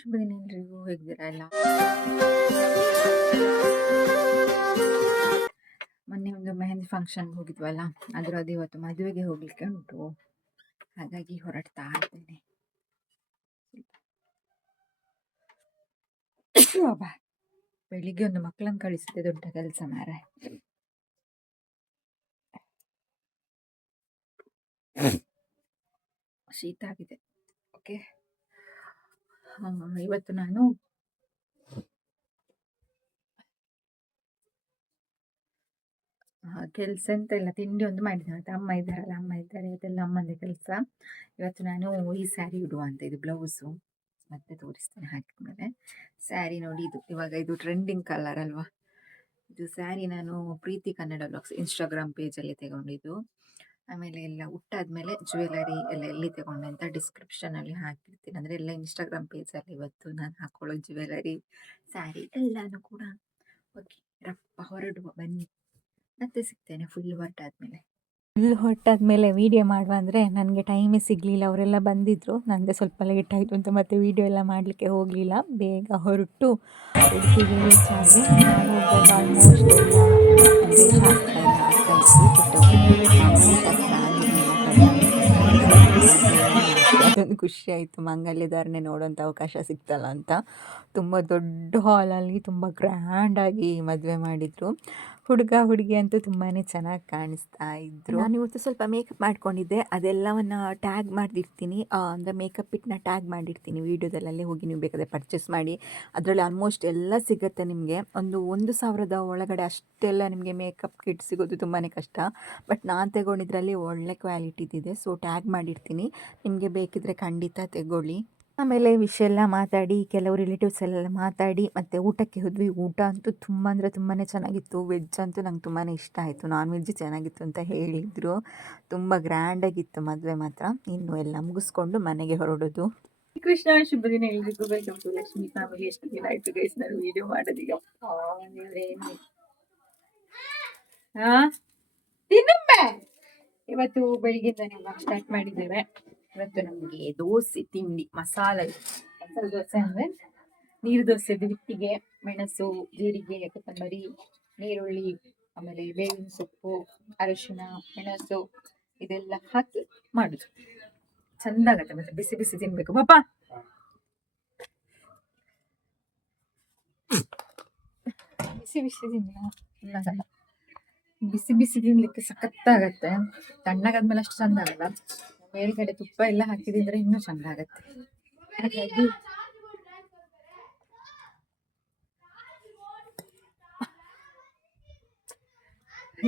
ಶುಭ ದಿನ ಎಲ್ರಿಗೂ, ಹೇಗಿದ್ದೀರಾ ಎಲ್ಲ? ಮೊನ್ನೆ ಒಂದು ಮೆಹಂದಿ ಫಂಕ್ಷನ್ಗೆ ಹೋಗಿದ್ವಲ್ಲ, ಅದರದ್ದು ಇವತ್ತು ಮದುವೆಗೆ ಹೋಗ್ಲಿಕ್ಕೆ ಉಂಟು. ಹಾಗಾಗಿ ಹೊರಡ್ತಾ ಇದ್ದೇನೆ. ಬೆಳಿಗ್ಗೆ ಒಂದು ಮಕ್ಕಳನ್ನು ಕಳಿಸಿದೆ, ದೊಡ್ಡ ಕೆಲಸ ಮಾರೆ. ಶೀತ ಆಗಿದೆ. ಓಕೆ, ಇವತ್ತು ನಾನು ಕೆಲಸ ಎಂತ ಇಲ್ಲ, ತಿಂಡಿ ಒಂದು ಮಾಡಿದ್ದೆ. ಮತ್ತೆ ಅಮ್ಮ ಇದ್ದಾರೆ, ಅದೆಲ್ಲ ಅಮ್ಮಂದೇ ಕೆಲಸ. ಇವತ್ತು ನಾನು ಈ ಸ್ಯಾರಿ ಉಡುವ ಅಂತ, ಇದು ಬ್ಲೌಸು ಮತ್ತೆ ತೋರಿಸ್ತೇನೆ ಹಾಕಿದ್ಮೇಲೆ. ಸ್ಯಾರಿ ನೋಡಿ, ಇವಾಗ ಇದು ಟ್ರೆಂಡಿಂಗ್ ಕಲರ್ ಅಲ್ವಾ. ಇದು ಸ್ಯಾರಿ ನಾನು ಪ್ರೀತಿ ಕನ್ನಡ ಬ್ಲಾಗ್ಸ್ ಇನ್ಸ್ಟಾಗ್ರಾಮ್ ಪೇಜಲ್ಲಿ ತಗೊಂಡಿದ್ದು. ಆಮೇಲೆ ಎಲ್ಲ ಉಟ್ಟಾದ್ಮೇಲೆ ಜ್ಯುವೆಲರಿ ಎಲ್ಲ ಎಲ್ಲಿ ತಗೊಂಡೆ ಅಂತ ಡಿಸ್ಕ್ರಿಪ್ಷನಲ್ಲಿ ಹಾಕಿರ್ತೀನಿ. ಅಂದರೆ ಎಲ್ಲ ಇನ್ಸ್ಟಾಗ್ರಾಮ್ ಪೇಜಲ್ಲಿ ಇವತ್ತು ನಾನು ಹಾಕೊಳ್ಳೋ ಜ್ಯುವೆಲರಿ, ಸ್ಯಾರಿ ಎಲ್ಲನೂ ಕೂಡ. ಓಕೆ, ರಪ್ಪ ಹೊರಡುವ, ಬನ್ನಿ. ಮತ್ತೆ ಸಿಗ್ತೇನೆ ಫುಲ್ ಹೊರಟಾದ್ಮೇಲೆ ವೀಡಿಯೋ ಮಾಡುವ ಅಂದರೆ ನನಗೆ ಟೈಮೇ ಸಿಗಲಿಲ್ಲ. ಅವರೆಲ್ಲ ಬಂದಿದ್ದರು, ನನ್ನದೇ ಸ್ವಲ್ಪ ಲೇಟ್ ಆಯಿತು ಅಂತ ಮತ್ತೆ ವೀಡಿಯೋ ಎಲ್ಲ ಮಾಡಲಿಕ್ಕೆ ಹೋಗಲಿಲ್ಲ. ಬೇಗ ಹೊರಟು ಉಡುಪಿಗೆ ರೀಚ್ ಆಗಿ ನಾನು ಆಲ್ಮೋಸ್ಟ್ ಎಲ್ಲ ಅಂದರೆ ಶಾಸ್ತ್ರ ಎಲ್ಲ ಆಗ್ತಾ ಇತ್ತು. ಅದೊಂದು ಖುಷಿ ಆಯಿತು, ಮಾಂಗಲ್ಯಧಾರಣೆ ನೋಡೋಂಥ ಅವಕಾಶ ಸಿಗ್ತಲ್ಲ ಅಂತ. ತುಂಬ ದೊಡ್ಡ ಹಾಲಲ್ಲಿ ತುಂಬ ಗ್ರ್ಯಾಂಡಾಗಿ ಮದುವೆ ಮಾಡಿದರು. ಹುಡುಗ ಹುಡುಗಿ ಅಂತೂ ತುಂಬಾ ಚೆನ್ನಾಗಿ ಕಾಣಿಸ್ತಾ ಇದ್ರು. ನಾನು ಇವತ್ತು ಸ್ವಲ್ಪ ಮೇಕಪ್ ಮಾಡ್ಕೊಂಡಿದ್ದೆ, ಅದೆಲ್ಲವನ್ನು ಟ್ಯಾಗ್ ಮಾಡಿರ್ತೀನಿ. ಅಂದರೆ ಮೇಕಪ್ ಇಟ್ನ ಟ್ಯಾಗ್ ಮಾಡಿರ್ತೀನಿ ವೀಡಿಯೋದಲ್ಲೇ, ಹೋಗಿ ನೀವು ಬೇಕಾದರೆ ಪರ್ಚೇಸ್ ಮಾಡಿ. ಅದರಲ್ಲಿ ಆಲ್ಮೋಸ್ಟ್ ಎಲ್ಲ ಸಿಗುತ್ತೆ ನಿಮಗೆ. 1,000 ಒಳಗಡೆ ಅಷ್ಟೆಲ್ಲ ನಿಮಗೆ ಮೇಕಪ್ ಕಿಟ್ ಸಿಗೋದು ತುಂಬಾ ಕಷ್ಟ. ಬಟ್ ನಾನು ತಗೊಂಡಿದ್ರಲ್ಲಿ ಒಳ್ಳೆ ಕ್ವಾಲಿಟಿದಿದೆ. ಸೊ ಟ್ಯಾಗ್ ಮಾಡಿರ್ತೀನಿ, ನಿಮಗೆ ಬೇಕಿದ್ರೆ ಖಂಡಿತ ತಗೊಳ್ಳಿ. ಆಮೇಲೆ ವಿಷಯ ಎಲ್ಲ ಮಾತಾಡಿ, ಕೆಲವು ರಿಲೇಟಿವ್ಸ್ ಎಲ್ಲ ಮಾತಾಡಿ ಮತ್ತೆ ಊಟಕ್ಕೆ ಹೋದ್ವಿ. ಊಟ ಅಂತೂ ತುಂಬ ಅಂದರೆ ತುಂಬಾ ಚೆನ್ನಾಗಿತ್ತು. ವೆಜ್ ಅಂತೂ ನಂಗೆ ತುಂಬಾ ಇಷ್ಟ ಆಯಿತು. ನಾನ್ ವೆಜ್ ಚೆನ್ನಾಗಿತ್ತು ಅಂತ ಹೇಳಿದರು. ತುಂಬ ಗ್ರ್ಯಾಂಡಾಗಿತ್ತು ಮದುವೆ ಮಾತ್ರ. ಇನ್ನು ಎಲ್ಲ ಮುಗಿಸ್ಕೊಂಡು ಮನೆಗೆ ಹೊರಡೋದು. ಕೃಷ್ಣ ಶುಭ ದಿನ ಎಲ್ರಿಗೂ. Welcome to Lakshmi family. ಎಷ್ಟು ದಿನ ಆಯಿತು ಗೈಸ್ ನಾನು ವಿಡಿಯೋ ಮಾಡೋದೀಗ. ಇವತ್ತು ಬೆಳಿಗ್ಗೆಯಿಂದ ನಾವು ಸ್ಟಾರ್ಟ್ ಮಾಡಿದ್ದೇವೆ. ಇವತ್ತು ನಮಗೆ ದೋಸೆ ತಿಂಡಿ, ಮಸಾಲೆ ದೋಸೆ ಅಂದರೆ ನೀರು ದೋಸೆ, ಹಿಟ್ಟಿಗೆ ಮೆಣಸು, ಜೀರಿಗೆ, ಕೊತ್ತಂಬರಿ, ನೀರುಳ್ಳಿ, ಆಮೇಲೆ ಬೇವಿನ ಸೊಪ್ಪು, ಅರಿಶಿನ, ಮೆಣಸು ಇದೆಲ್ಲ ಹಾಕಿ ಮಾಡುದು. ಚಂದ ಆಗತ್ತೆ. ಮತ್ತೆ ಬಿಸಿ ಬಿಸಿ ತಿನ್ಬೇಕು ಪಾಪ. ಬಿಸಿ ಬಿಸಿ ತಿನ್ನಲ್ಲ, ಬಿಸಿ ಬಿಸಿ ತಿನ್ಲಿಕ್ಕೆ ಸಖತ್ತಾಗತ್ತೆ. ತಣ್ಣಗಾದ್ಮೇಲೆ ಅಷ್ಟು ಚಂದ ಆಗಲ್ಲ. ಮೇಲ್ಗಡೆ ತುಪ್ಪ ಎಲ್ಲ ಹಾಕಿದ್ರೆ ಇನ್ನೂ ಚಂದ ಆಗತ್ತೆ. ಹಾಗಾಗಿ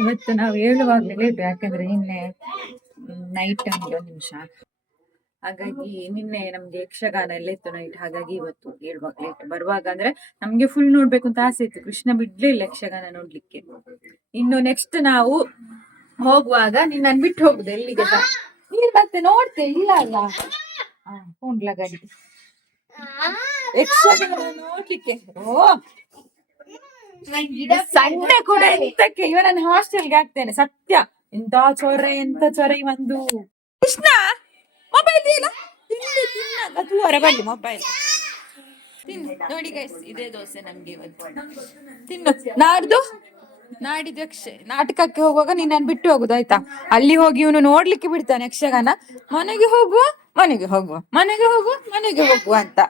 ಇವತ್ತು ನಾವು ಹೇಳುವಾಗಲೇ ಲೇಟ್, ಯಾಕಂದ್ರೆ ನಿನ್ನೆ ನೈಟ್ ಒಂದು ನಿಮಿಷ, ಹಾಗಾಗಿ ನಿನ್ನೆ ನಮ್ಗೆ ಯಕ್ಷಗಾನ ಎಲ್ಲ ಇತ್ತು ನೈಟ್. ಹಾಗಾಗಿ ಇವತ್ತು ಹೇಳುವಾಗ ಲೇಟ್. ಬರುವಾಗ ಅಂದ್ರೆ ನಮ್ಗೆ ಫುಲ್ ನೋಡ್ಬೇಕು ಅಂತ ಆಸೆ ಇತ್ತು, ಕೃಷ್ಣ ಬಿಡ್ಲಿಲ್ಲ ಯಕ್ಷಗಾನ ನೋಡ್ಲಿಕ್ಕೆ. ಇನ್ನು ನೆಕ್ಸ್ಟ್ ನಾವು ಹೋಗುವಾಗ ನಿನ್ನ ಬಿಟ್ಟು ಹೋಗುದು ಎಲ್ಲಿಗೆ ಸಹ. ನೀನ್ ಮತ್ತೆ ನೋಡ್ತೆ ಇಲ್ಲ ಅಲ್ಲ, ಉಂಡ್ಲ ಗಾಡಿ ಯಕ್ಷಗಾನ ನೋಡ್ಲಿಕ್ಕೆ. ಸಂಡೆ ಕೂಡ ಎಂತಕ್ಕೆ ಇವ ನನ್ನ ಹಾಸ್ಟೆಲ್ಗೆ ಹಾಕ್ತೇನೆ ಸತ್ಯ. ಎಂತ ಚೊರೆ ಒಂದು. ಕೃಷ್ಣ ಮೊಬೈಲ್ ಇಲ್ಲ, ಹೊರ ಬನ್ನಿ ಮೊಬೈಲ್ ನೋಡಿ ಗೈಸ್. ಇದೇ ದೋಸೆ ನಮ್ಗೆ ಇವತ್ತು ತಿನ್ನು. ನಾಡಿದ್ದು ನಾಟಕಕ್ಕೆ ಹೋಗುವಾಗ ನೀನ್ ಬಿಟ್ಟು ಹೋಗುದು ಆಯ್ತಾ. ಅಲ್ಲಿ ಹೋಗಿ ಇವನು ನೋಡ್ಲಿಕ್ಕೆ ಬಿಡ್ತಾನೆ ಯಕ್ಷಗಾನ. ಮನೆಗೆ ಹೋಗುವ ಅಂತ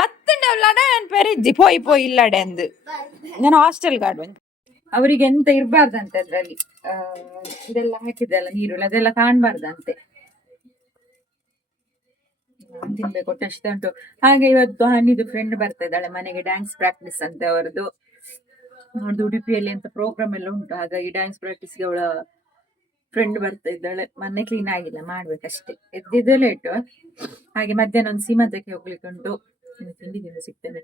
ಮತ್ತೆ ಪೆರಿಜ್ಜಿ ಪೋಯಿ ಇಲ್ಲಡೆ ಅಂದು ನಾನು ಹಾಸ್ಟೆಲ್ ಗಾರ್ಡ್. ಅವರಿಗೆ ಎಂತ ಇರ್ಬಾರ್ದಂತೆ ಅದ್ರಲ್ಲಿ, ಇದೆಲ್ಲ ಹಾಕಿದ್ದಲ್ಲ ನೀರುಳ್ಳಿ ಅದೆಲ್ಲ ಕಾಣ್ಬಾರ್ದಂತೆ. ತಿನ್ಬೇಕು ಅಷ್ಟೇ ಉಂಟು. ಹಾಗೆ ಇವತ್ತು ಹನಿದು ಫ್ರೆಂಡ್ ಬರ್ತಾ ಇದ್ದಾಳೆ ಮನೆಗೆ, ಡ್ಯಾನ್ಸ್ ಪ್ರಾಕ್ಟೀಸ್ ಅಂತ ಅವರದ್ದು. ಉಡುಪಿಯಲ್ಲಿ ಅಂತ ಪ್ರೋಗ್ರಾಮ್ ಎಲ್ಲ ಉಂಟು. ಹಾಗಾಗಿ ಡ್ಯಾನ್ಸ್ ಪ್ರಾಕ್ಟೀಸ್ಗೆ ಅವಳ ಫ್ರೆಂಡ್ ಬರ್ತಾ ಇದ್ದಾಳೆ. ಮನೆ ಕ್ಲೀನ್ ಆಗಿಲ್ಲ, ಮಾಡ್ಬೇಕಷ್ಟೇ. ಎದ್ದಿದ್ದು ಲೇಟು. ಹಾಗೆ ಮಧ್ಯಾಹ್ನ ಒಂದು ಸೀಮಂತಕ್ಕೆ ಹೋಗ್ಲಿಕ್ಕೆ ಉಂಟು. ತಿಂಡಿದಿಂದ ಸಿಗ್ತೇನೆ.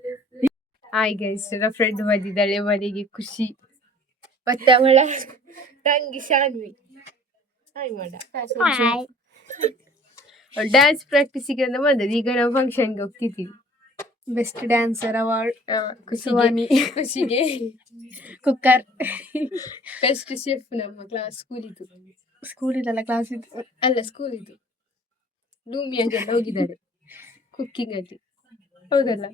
ಹಾಯ್ ಗೈಸ್, ನನ್ನ ಫ್ರೆಂಡ್ ಬಂದಿದ್ದಾಳೆ ಮನೆಗೆ, ಖುಷಿ. ಮತ್ತೆ ಅವಳ ತಂಗಿ ಶಾನ್ವಿ. ಹಾಯ್ ಮಾಡ. ಡ್ಯಾನ್ಸ್ ಪ್ರಾಕ್ಟೀಸಿಗೆ ಅಂತ ಬಂದದ್ದು. ಈಗ ನಾವು ಫಂಕ್ಷನ್ಗೆ ಹೋಗ್ತಿದ್ದೀವಿ. ಬೆಸ್ಟ್ ಡ್ಯಾನ್ಸರ್ ಅವಾರ್ಡ್ ಖುಷಿಗೆ ಕುಕ್ಕರ್. ಬೆಸ್ಟ್ ಶೆಫ್ ನಮ್ಮ ಕ್ಲಾಸ್ ಸ್ಕೂಲಿದಲ್ಲ ಕ್ಲಾಸ್ ಅಲ್ಲ ಸ್ಕೂಲ್ ಇದು. ಲೂಮಿಯಾಗೆಲ್ಲ ಹೋಗಿದ್ದಾಳೆ ಕುಕ್ಕಿಂಗ್ ಅಲ್ಲಿ. ಹೌದಲ್ಲ,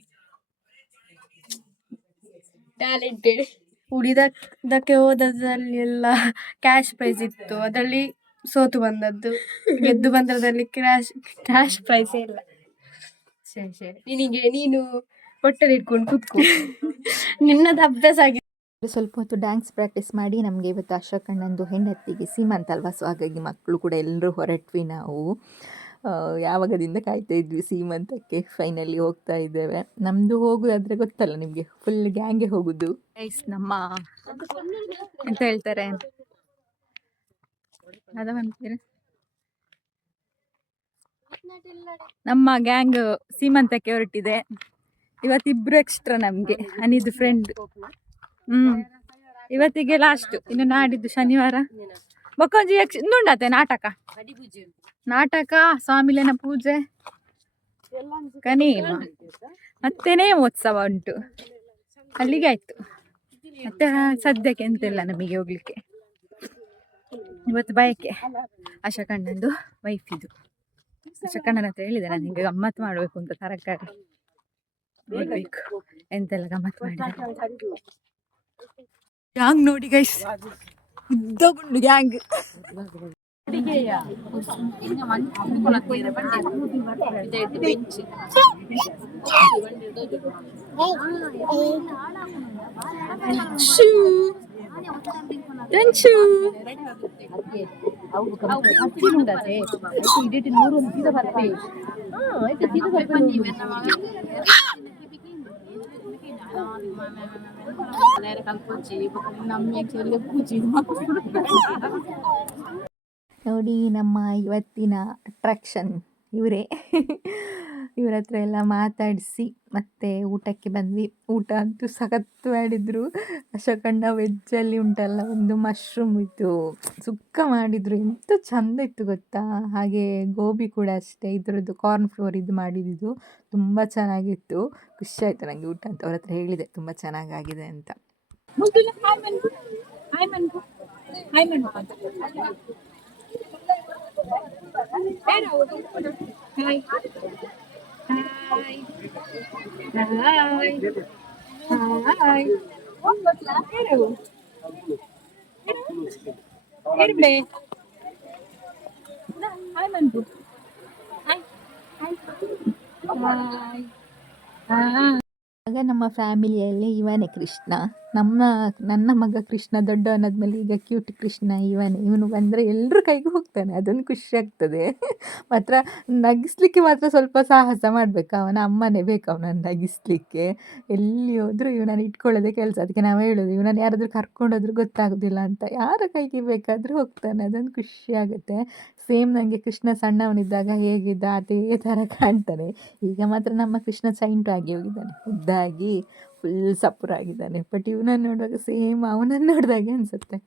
ಟ್ಯಾಲೆಂಟೆಡ್. ಉಳಿದಕ್ಕೆ ಹೋದದ್ರಲ್ಲಿ ಎಲ್ಲ ಕ್ಯಾಶ್ ಪ್ರೈಸ್ ಇತ್ತು, ಅದರಲ್ಲಿ ಸೋತು ಬಂದದ್ದು. ಗೆದ್ದು ಬಂದದ್ರಲ್ಲಿ ಕ್ಯಾಶ್ ಪ್ರೈಸೇ ಇಲ್ಲ. ಸರಿ ಸರಿ, ನೀನು ಹೊಟ್ಟೆಲಿ ಇಟ್ಕೊಂಡು ಕೂತ್ಕೋ. ನಿನ್ನದು ಅಭ್ಯಾಸ ಆಗಿದೆ. ಸ್ವಲ್ಪ ಹೊತ್ತು ಡ್ಯಾನ್ಸ್ ಪ್ರಾಕ್ಟೀಸ್ ಮಾಡಿ ನಮಗೆ ಇವತ್ತು ಅಶೋಕಣ್ಣಂದು ಹೆಂಡತಿಗೆ ಸೀಮಂತ ಅಲ್ವಾ, ಸೊ ಹಾಗಾಗಿ ಮಕ್ಕಳು ಕೂಡ ಎಲ್ಲರೂ ಹೊರಟ್ವಿ. ನಾವು ಯಾವಾಗದಿಂದ ಕಾಯ್ತಾ ಇದ್ವಿ ಸೀಮಂತಕ್ಕೆ. ಫೈನಲಿ ಹೋಗ್ತಾ ಇದ್ದೇವೆ. ನಮ್ಮದು ಹೋಗೋದಾದರೆ ಗೊತ್ತಲ್ಲ ನಿಮಗೆ, ಫುಲ್ ಗ್ಯಾಂಗೆ ಹೋಗೋದು. ನಮ್ಮ ಎಂತ ಹೇಳ್ತಾರೆ ನಮ್ಮ ಗ್ಯಾಂಗ್ ಸೀಮಂತಕ್ಕೆ ಹೊರಟಿದೆ. ಇವತ್ತಿಬ್ರು ಎಕ್ಸ್ಟ್ರಾ ನಮಗೆ, ಅನಿದು ಫ್ರೆಂಡ್. ಇವತ್ತಿಗೆ ಲಾಸ್ಟ್, ಇನ್ನು ನಾಡಿದ್ದು ಶನಿವಾರ ಬೊಕೊಂಜಿ ಉಂಡತೆ ನಾಟಕ ಸ್ವಾಮಿಲೆನ ಪೂಜೆ ಕನೀಮ ಮತ್ತೇನೇ ಉತ್ಸವ ಉಂಟು. ಅಲ್ಲಿಗೆ ಆಯ್ತು. ಮತ್ತೆ ಸದ್ಯಕ್ಕೆ ಎಂತೆಲ್ಲ ನಮಗೆ ಹೋಗ್ಲಿಕ್ಕೆ. ಇವತ್ತು ಬಯಕೆ ಅಶೋಕಣ್ಣಂದು ವೈಫ್ ಇದು. ಅಶೋಕಣ್ಣನ ಹತ್ರ ಹೇಳಿದೆ ನಾನು ಹಿಂಗೆ ಗಮ್ಮತ್ತು ಮಾಡಬೇಕು ಅಂತ, ತರಕಾರಿ ನೋಡ್ಬೇಕು ಎಂತೆಲ್ಲ ಗಮ್ಮತ್ತು ಮಾಡಿದೆ. ಗ್ಯಾಂಗ್ ನೋಡಿ ಗೈಸ್, ಉದ್ದಗುಂಡು ಗ್ಯಾಂಗ್. ನೋಡಿ ನಮ್ಮ ಇವತ್ತಿನ ಅಟ್ರಾಕ್ಷನ್ ಇವರೇ. ಇವ್ರ ಹತ್ರ ಎಲ್ಲ ಮಾತಾಡಿಸಿ ಮತ್ತೆ ಊಟಕ್ಕೆ ಬಂದ್ವಿ. ಊಟ ಅಂತೂ ಸಖತ್ತು ಮಾಡಿದ್ರು. ಅಶೋಕಣ್ಣ ವೆಜ್ಜಲ್ಲಿ ಉಂಟಲ್ಲ, ಒಂದು ಮಶ್ರೂಮ್ ಇತ್ತು, ಸುಕ್ಕ ಮಾಡಿದ್ರು, ಎಂತ ಚಂದ ಇತ್ತು ಗೊತ್ತಾ. ಹಾಗೆ ಗೋಬಿ ಕೂಡ ಅಷ್ಟೇ, ಇದರದ್ದು ಕಾರ್ನ್ ಫ್ಲೋರ್ ಇದು ಮಾಡಿದ್ದು ತುಂಬ ಚೆನ್ನಾಗಿತ್ತು. ಖುಷಿ ಆಯಿತು ನನಗೆ ಊಟ ಅಂತ. ಅವ್ರ ಹತ್ರ ಹೇಳಿದೆ ತುಂಬ ಚೆನ್ನಾಗಾಗಿದೆ ಅಂತ. ಆಗ ನಮ್ಮ ಫ್ಯಾಮಿಲಿಯಲ್ಲಿ ಇವನೇ ಕೃಷ್ಣ. ನನ್ನ ಮಗ ಕೃಷ್ಣ ದೊಡ್ಡವನಾದ್ಮೇಲೆ ಈಗ ಕ್ಯೂಟ್ ಕೃಷ್ಣ ಇವನು ಬಂದರೆ ಎಲ್ಲರ ಕೈಗೂ ಹೋಗ್ತಾನೆ. ಅದೊಂದು ಖುಷಿ ಆಗ್ತದೆ. ಮಾತ್ರ ನಗಿಸ್ಲಿಕ್ಕೆ ಮಾತ್ರ ಸ್ವಲ್ಪ ಸಾಹಸ ಮಾಡಬೇಕು. ಅವನ ಅಮ್ಮನೇ ಬೇಕು ಅವನನ್ನು ನಗಿಸ್ಲಿಕ್ಕೆ. ಎಲ್ಲಿ ಹೋದರೂ ಇವನನ್ನು ಇಟ್ಕೊಳ್ಳೋದೇ ಕೆಲಸ. ಅದಕ್ಕೆ ನಾವು ಹೇಳೋದು, ಇವನನ್ನು ಯಾರಾದರೂ ಕರ್ಕೊಂಡೋದ್ರೂ ಗೊತ್ತಾಗೋದಿಲ್ಲ ಅಂತ. ಯಾರ ಕೈಗೆ ಬೇಕಾದರೂ ಹೋಗ್ತಾನೆ. ಅದೊಂದು ಖುಷಿ ಆಗುತ್ತೆ. ಸೇಮ್ ನನಗೆ ಕೃಷ್ಣ ಸಣ್ಣವನಿದ್ದಾಗ ಹೇಗಿದ್ದ ಅದೇ ಥರ ಕಾಣ್ತಾನೆ. ಈಗ ಮಾತ್ರ ನಮ್ಮ ಕೃಷ್ಣ ಸೈಂಟು ಆಗಿ ಹೋಗಿದ್ದಾನೆ, ಉದ್ದಾಗಿ ಫುಲ್ ಸಪುರಾಗಿದ್ದಾನೆ. ಬಟ್ ಇವನನ್ನು ನೋಡುವಾಗ ಸೇಮ್ ಅವನನ್ನು ನೋಡಿದಾಗೆ ಅನಿಸುತ್ತೆ.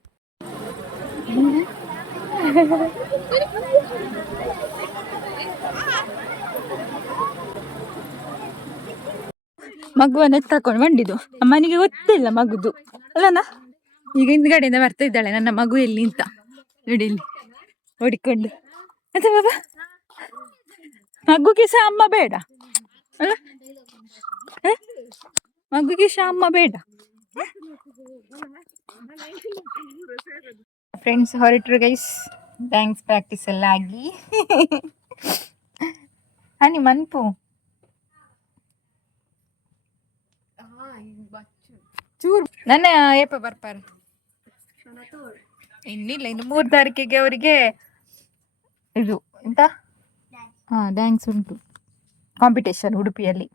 ಮಗುವನ್ನು ತಕೊಂಡು ಬಂದಿದ್ದು ಅಮ್ಮನಿಗೆ ಗೊತ್ತಿಲ್ಲ ಮಗುದು ಅಲ್ಲನ. ಈಗ ಹಿಂದ್ಗಡೆಯಿಂದ ಬರ್ತಾ ಇದ್ದಾಳೆ ನನ್ನ ಮಗು ಎಲ್ಲಿ ಅಂತ ನೋಡಿ, ಇಲ್ಲಿ ಓಡಿಕೊಂಡು. ಮತ್ತೆ ಬಾಬಾ, ಮಗುಗೆ ಸಹ ಅಮ್ಮ ಬೇಡ ಅಲ್ಲ, ಮಗುಗೆ ಸಹ ಅಮ್ಮ ಬೇಡ. ಫ್ರೆಂಡ್ಸ್ ಹೊರಟರು ಗೈಸ್. ಡ್ಯಾನ್ಸ್ ಪ್ರಾಕ್ಟೀಸ್ ಎಲ್ಲ ಆಗಿ ಹನಿ ಮನ್ಪು ಚೂರು ನನ್ನ ಏಪ ಬರ್ಪಾರ ಇನ್ನಿಲ್ಲ. ಇನ್ನು 3 ತಾರೀಕಿಗೆ ಅವರಿಗೆ ಇದು ಎಂತ ಡ್ಯಾನ್ಸ್ ಉಂಟು, ಕಾಂಪಿಟೇಷನ್ ಉಡುಪಿಯಲ್ಲಿ.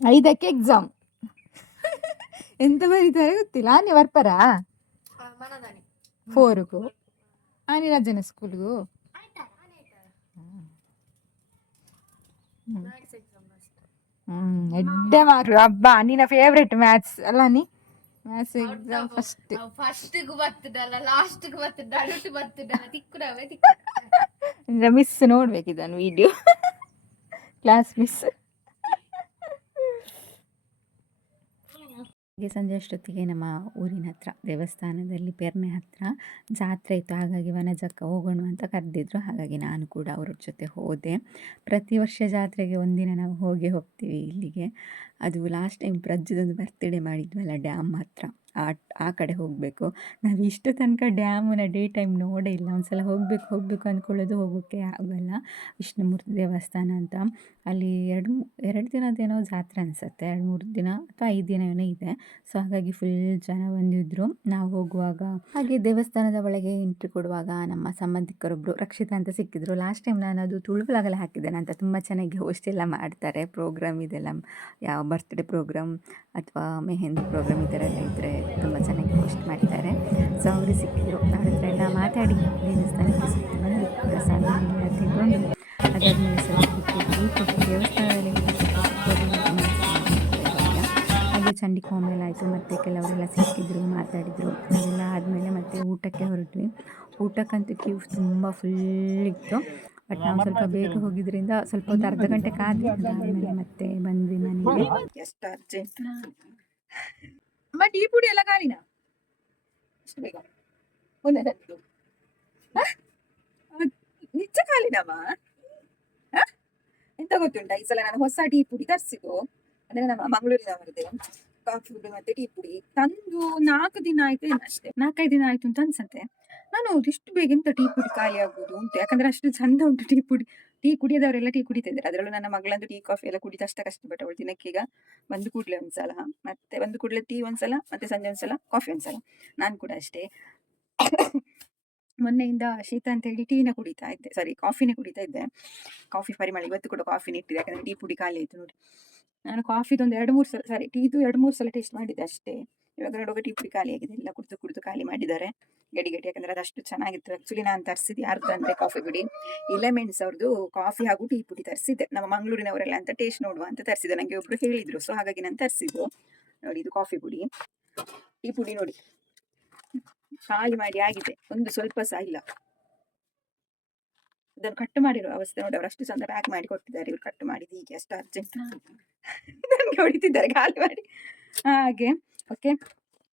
5ಕ್ಕೆ ಎಕ್ಸಾಮ್. ಎಂತ ಬರೀತಾರೆ ಗೊತ್ತಿಲ್ಲ. ಆನೆ ಬರ್ಪಾರ 4ಗೂ ಆನೆ ರಜನ ಸ್ಕೂಲ್ಗೂ. ಎಡ್ಡೆ ಮಾರು ಹಬ್ಬ. ನಿನ್ನ ಫೇವ್ರೆಟ್ ಮ್ಯಾಥ್ಸ್ ಅಲ್ಲ ನೀ? ಮ್ಯಾಥ್ಸ್ ಎಕ್ಸಾಮ್ ಫಸ್ಟ್ಗೂ ಬರ್ತದಲ್ಲ, ಲಾಸ್ಟ್ಗೂ ಬರ್ತದಲ್ಲ. ಮಿಸ್ ನೋಡ್ಬೇಕಿದ್ದಾನು ವಿಡಿಯೋ, ಕ್ಲಾಸ್ ಮಿಸ್. ಹಾಗೆ ಸಂಜೆ ಅಷ್ಟೊತ್ತಿಗೆ ನಮ್ಮ ಊರಿನ ಹತ್ರ ದೇವಸ್ಥಾನದಲ್ಲಿ ಪೆರ್ನೆ ಹತ್ರ ಜಾತ್ರೆ ಇತ್ತು. ಹಾಗಾಗಿ ವನಜಕ್ಕ ಹೋಗೋಣ ಅಂತ ಕರೆದಿದ್ರು. ಹಾಗಾಗಿ ನಾನು ಕೂಡ ಅವ್ರ ಜೊತೆ ಹೋದೆ. ಪ್ರತಿ ವರ್ಷ ಜಾತ್ರೆಗೆ ಒಂದಿನ ನಾವು ಹೋಗ್ತೀವಿ ಇಲ್ಲಿಗೆ. ಅದು ಲಾಸ್ಟ್ ಟೈಮ್ ಪ್ರಜ್ಜುದೊಂದು ಬರ್ತ್ಡೇ ಮಾಡಿದ್ವಲ್ಲ ಡ್ಯಾಮ್ ಹತ್ರ, ಆ ಕಡೆ ಹೋಗಬೇಕು. ನಾವು ಇಷ್ಟು ತನಕ ಡ್ಯಾಮನ್ನ ಡೇ ಟೈಮ್ ನೋಡೇ ಇಲ್ಲ. ಒಂದು ಸಲ ಹೋಗಬೇಕು ಅಂದ್ಕೊಳ್ಳೋದು, ಹೋಗೋಕ್ಕೆ ಆಗಲ್ಲ. ವಿಷ್ಣುಮೂರ್ತಿ ದೇವಸ್ಥಾನ ಅಂತ ಅಲ್ಲಿ ಎರಡು ದಿನದೇನೋ ಜಾತ್ರೆ ಅನಿಸುತ್ತೆ. 2-3 ದಿನ ಅಥವಾ 5 ದಿನ ಏನೋ ಇದೆ. ಸೊ ಹಾಗಾಗಿ ಫುಲ್ ಜನ ಬಂದಿದ್ದರು ನಾವು ಹೋಗುವಾಗ. ಹಾಗೆ ದೇವಸ್ಥಾನದ ಒಳಗೆ ಎಂಟ್ರಿ ಕೊಡುವಾಗ ನಮ್ಮ ಸಂಬಂಧಿಕರೊಬ್ಬರು ರಕ್ಷಿತಾ ಅಂತ ಸಿಕ್ಕಿದ್ರು. ಲಾಸ್ಟ್ ಟೈಮ್ ನಾನು ಅದು ತುಳುವಲಾಗಲ್ಲ ಹಾಕಿದ್ದೇನೆ ಅಂತ. ತುಂಬ ಚೆನ್ನಾಗಿ ಹೋಸ್ಟ್ ಎಲ್ಲ ಮಾಡ್ತಾರೆ. ಪ್ರೋಗ್ರಾಮ್ ಇದೆಲ್ಲ, ಯಾವ ಬರ್ತ್ಡೇ ಪ್ರೋಗ್ರಾಮ್ ಅಥವಾ ಮೆಹಂದಿ ಪ್ರೋಗ್ರಾಮ್ ಈ ಥರ ಎಲ್ಲ ಇದ್ದರೆ ತುಂಬ ಚೆನ್ನಾಗಿ ಹೋಸ್ಟ್ ಮಾಡ್ತಾರೆ. ಸೊ ಅವರು ಸಿಕ್ಕಿದ್ರು. ಅವ್ರ ಹತ್ರ ಎಲ್ಲ ಮಾತಾಡಿ ದೇವಸ್ಥಾನಕ್ಕೆ ಸುತ್ತಿ ಬಂದು ಪ್ರಸಾದ ಎಲ್ಲ ತೆಗೊಂಡು ಅದಾದಮೇಲೆ ಸ್ವಲ್ಪ ಹೊತ್ತು ದೇವಸ್ಥಾನದಲ್ಲಿ ಹಾಗೆ ಚಂಡಿಕ ಹೋಮ ಎಲ್ಲ ಆಯಿತು. ಮತ್ತು ಕೆಲವರೆಲ್ಲ ಸಿಕ್ಕಿದ್ರು, ಮಾತಾಡಿದರು. ಅದೆಲ್ಲ ಆದಮೇಲೆ ಮತ್ತೆ ಊಟಕ್ಕೆ ಹೊರಟ್ವಿ. ಊಟಕ್ಕಂತೂ ಕ್ಯೂ ತುಂಬ ಫುಲ್ ಇತ್ತು. ಬಟ್ ನಾವು ಸ್ವಲ್ಪ ಬೇಗ ಹೋಗಿದ್ರಿಂದ ಸ್ವಲ್ಪ ಹೊತ್ತು ಅರ್ಧ ಗಂಟೆ ಕಾದ್ವಿ. ಅದಾದಮೇಲೆ ಮತ್ತೆ ಬಂದ್ವಿ ಮನೆಗೆ. ಎಷ್ಟು ಅರ್ಜೆಂಟ್ ಅಮ್ಮ, ಟೀ ಪುಡಿ ಎಲ್ಲ ಖಾಲಿನಾ? ಎಷ್ಟು ಬೇಗ ಒಂದೇ ತಂದಿದ್ದು? ನಿಜ ಖಾಲಿನಮ್ಮ? ಎಂತ ಗೊತ್ತುಂಟ, ಈ ಸಲ ನಾನು ಹೊಸ ಟೀ ಪುಡಿ ತರಿಸಿದ್ದು. ಅಂದ್ರೆ ನಮ್ಮ ಮಂಗಳೂರಿನವರದೇ ಕಾಫಿ ಪುಡಿ ಮತ್ತೆ ಟೀ ಪುಡಿ ತಂದು 4 ದಿನ ಆಯ್ತು ಏನೋ ಅಷ್ಟೇ, 4-5 ದಿನ ಆಯ್ತು ಅಂತ ಅನ್ಸತ್ತೆ. ನಾನು ಇಷ್ಟು ಬೇಗ ಎಂತ ಟೀ ಪುಡಿ ಖಾಲಿ ಆಗ್ಬೋದು ಅಂತ, ಯಾಕಂದ್ರೆ ಅಷ್ಟು ಚಂದ ಉಂಟು ಟೀ ಪುಡಿ. ಟೀ ಕುಡಿಯೋದವರೆಲ್ಲ ಟೀ ಕುಡಿತಾ ಇದ್ದಾರೆ. ಅದರಲ್ಲೂ ನನ್ನ ಮಗಳಂದು ಟೀ ಕಾಫಿ ಎಲ್ಲ ಕುಡಿದು ಅಷ್ಟ ಕಷ್ಟಪಟ್ಟು ಅವಳು ದಿನಕ್ಕೆ ಈಗ ಬಂದು ಕೂಡಲೇ ಒಂದ್ಸಲ, ಮತ್ತೆ ಬಂದು ಕೂಡಲೇ ಟೀ ಒಂದ್ಸಲ, ಮತ್ತೆ ಸಂಜೆ ಒಂದ್ಸಲ ಕಾಫಿ ಒಂದ್ಸಲ. ನಾನು ಕೂಡ ಅಷ್ಟೇ. ಮೊನ್ನೆಯಿಂದ ಶೀತ ಅಂತ ಹೇಳಿ ಟೀನ ಕುಡಿತಾ ಇದ್ದೆ, ಸಾರಿ ಕಾಫಿನೇ ಕುಡಿತಾ ಇದ್ದೆ. ಕಾಫಿ ಪರಿಮಳ ಇವತ್ತು ಕೂಡ ಕಾಫಿನೇ ಇಟ್ಟಿದೆ, ಯಾಕಂದ್ರೆ ಟೀ ಪುಡಿ ಖಾಲಿ ಆಯ್ತು ನೋಡಿ. ನಾನು ಕಾಫಿದೊಂದು 2-3 ಸಲ, ಸಾರಿ ಟೀದು 2-3 ಸಲ ಟೇಸ್ಟ್ ಮಾಡಿದ್ದೆ ಅಷ್ಟೇ. ಇವಾಗ ನೋಡುವಾಗ ಟೀ ಪುಡಿ ಖಾಲಿ ಆಗಿದೆ, ಎಲ್ಲ ಕುಡಿದು ಖಾಲಿ ಮಾಡಿದ್ದಾರೆ ಗಡಿ. ಯಾಕಂದ್ರೆ ಅದಷ್ಟು ಚೆನ್ನಾಗಿತ್ತು. ಆಕ್ಚುಲಿ ನಾನು ತರಿಸಿದ್ದು ಯಾರ್ದು ಅಂದ್ರೆ ಕಾಫಿ ಪುಡಿ ಇಲೆಮೆಂಟ್ಸ್ ಅವ್ರದ್ದು ಕಾಫಿ ಹಾಗೂ ಟೀ ಪುಡಿ ತರಿಸಿದ್ದೆ. ನಮ್ಮ ಮಂಗಳೂರಿನವರೆಲ್ಲ ಅಂತ ಟೇಸ್ಟ್ ನೋಡುವ ಅಂತ ತರಿಸಿದ್ದೆ. ನನಗೆ ಒಬ್ರು ಹೇಳಿದ್ರು, ಸೊ ಹಾಗಾಗಿ ನಾನು ತರಿಸಿದ್ದು. ನೋಡಿ ಇದು ಕಾಫಿ ಪುಡಿ. ಟೀ ಪುಡಿ ನೋಡಿ ಖಾಲಿ ಮಾಡಿ ಆಗಿದೆ, ಒಂದು ಸ್ವಲ್ಪ ಸಹ ಇಲ್ಲ. ಇದನ್ನು ಕಟ್ ಮಾಡಿರೋ ಅವಸ್ಥೆ ನೋಡಿ. ಅವರು ಅಷ್ಟು ಚಂದ ಪ್ಯಾಕ್ ಮಾಡಿ ಕೊಟ್ಟಿದ್ದಾರೆ. ಇವ್ರು ಕಟ್ ಮಾಡಿದ್ದು ಹೀಗೆ ಅಷ್ಟು ಅರ್ಜೆಂಟ್ ನನಗೆ ಹೊಡಿತಿದ್ದಾರೆ ಖಾಲಿ ಮಾಡಿ ಹಾಗೆ. ಓಕೆ,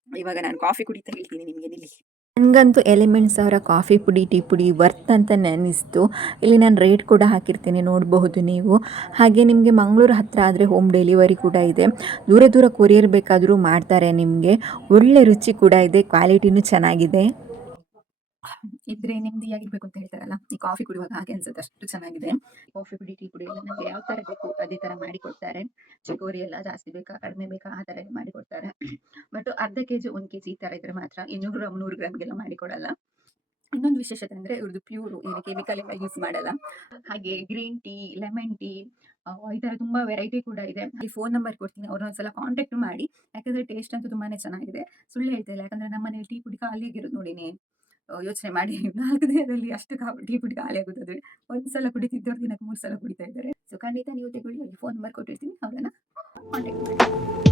ಇವಾಗ ನಾನು ಕಾಫಿ ಕುಡಿತಾ ಹೇಳ್ತೀನಿ ನಿಮಗೆ. ನಿಲ್ಲಿ, ನನಗಂತೂ ಎಲಿಮೆಂಟ್ಸ್ ಅವರ ಕಾಫಿ ಪುಡಿ ಟೀ ಪುಡಿ ವರ್ತ್ ಅಂತ ಅನ್ನಿಸ್ತು. ಇಲ್ಲಿ ನಾನು ರೇಟ್ ಕೂಡ ಹಾಕಿರ್ತೀನಿ, ನೋಡಬಹುದು ನೀವು. ಹಾಗೆ ನಿಮಗೆ ಮಂಗಳೂರು ಹತ್ತಿರ ಆದರೆ ಹೋಮ್ ಡೆಲಿವರಿ ಕೂಡ ಇದೆ. ದೂರ ಕೊರಿಯರ್ ಬೇಕಾದರೂ ಮಾಡ್ತಾರೆ ನಿಮಗೆ. ಒಳ್ಳೆ ರುಚಿ ಕೂಡ ಇದೆ, ಕ್ವಾಲಿಟಿನೂ ಚೆನ್ನಾಗಿದೆ. ಇದ್ರೆ ನೆಮ್ಮದಿಯಾಗಿರ್ಬೇಕು ಅಂತ ಹೇಳ್ತಾರಲ್ಲ, ಈ ಕಾಫಿ ಕುಡಿಯುವಾಗ ಹಾಗೆ ಅನ್ಸುತ್ತೆ, ಅಷ್ಟು ಚೆನ್ನಾಗಿದೆ. ಕಾಫಿ ಪುಡಿ ಟೀ ಪುಡಿ ಎಲ್ಲ ನಮ್ಗೆ ಯಾವ ತರ ಬೇಕು ಅದೇ ತರ ಮಾಡಿ ಕೊಡ್ತಾರೆ. ಚಿಕೋರಿ ಎಲ್ಲ ಜಾಸ್ತಿ ಬೇಕಾ ಕಡಿಮೆ ಬೇಕಾ ಆ ತರ ಮಾಡಿ ಕೊಡ್ತಾರೆ. ಬಟ್ ಅರ್ಧ ಕೆಜಿ 1 ಕೆಜಿ ಈ ತರ ಇದ್ರೆ ಮಾತ್ರ 200 ಗ್ರಾಮ್ 100 ಗ್ರಾಮ್ಗೆಲ್ಲ ಮಾಡಿ ಕೊಡಲ್ಲ. ಇನ್ನೊಂದು ವಿಶೇಷತೆ ಅಂದ್ರೆ ಇವ್ರದ್ದು ಪ್ಯೂರ್, ಏನು ಕೆಮಿಕಲ್ ಎಲ್ಲ ಯೂಸ್ ಮಾಡಲ್ಲ. ಹಾಗೆ ಗ್ರೀನ್ ಟೀ, ಲೆಮನ್ ಟೀ, ಈ ತರ ತುಂಬಾ ವೆರೈಟಿ ಕೂಡ ಇದೆ. ಈ ಫೋನ್ ನಂಬರ್ ಕೊಡ್ತೀನಿ, ಅವ್ರನ್ನ ಒಂದ್ಸಲ ಕಾಂಟ್ಯಾಕ್ಟ್ ಮಾಡಿ. ಯಾಕಂದ್ರೆ ಟೇಸ್ಟ್ ಅಂತೂ ತುಂಬಾನೇ ಚೆನ್ನಾಗಿದೆ, ಸುಳ್ಳು ಹೇಳ್ತಾ ಇಲ್ಲ. ಯಾಕಂದ್ರೆ ನಮ್ಮ ಮನೇಲಿ ಟೀ ಪುಡಿ ಖಾಲಿ ಆಗಿರೋದು ನೋಡಿನಿ. ಯೋಚನೆ ಮಾಡಿ 4 ದಿನದಲ್ಲಿ ಅಷ್ಟು ಟೀ ಪುಡಿ ಖಾಲಿ ಆಗುತ್ತದೆ. ಒಂದ್ಸಲ ಕುಡಿತಿದ್ದವ್ರು ದಿನಕ್ಕೆ 3 ಸಲ ಕುಡಿತಾ ಇದ್ದಾರೆ. ಸೊ ಖಂಡಿತ ನೀವು ತಗೊಳ್ಳಿ. ಫೋನ್ ನಂಬರ್ ಕೊಟ್ಟಿರ್ತೀನಿ, ಅವ್ರನ್ನ ಕಾಂಟ್ಯಾಕ್ಟ್ ಮಾಡಿ.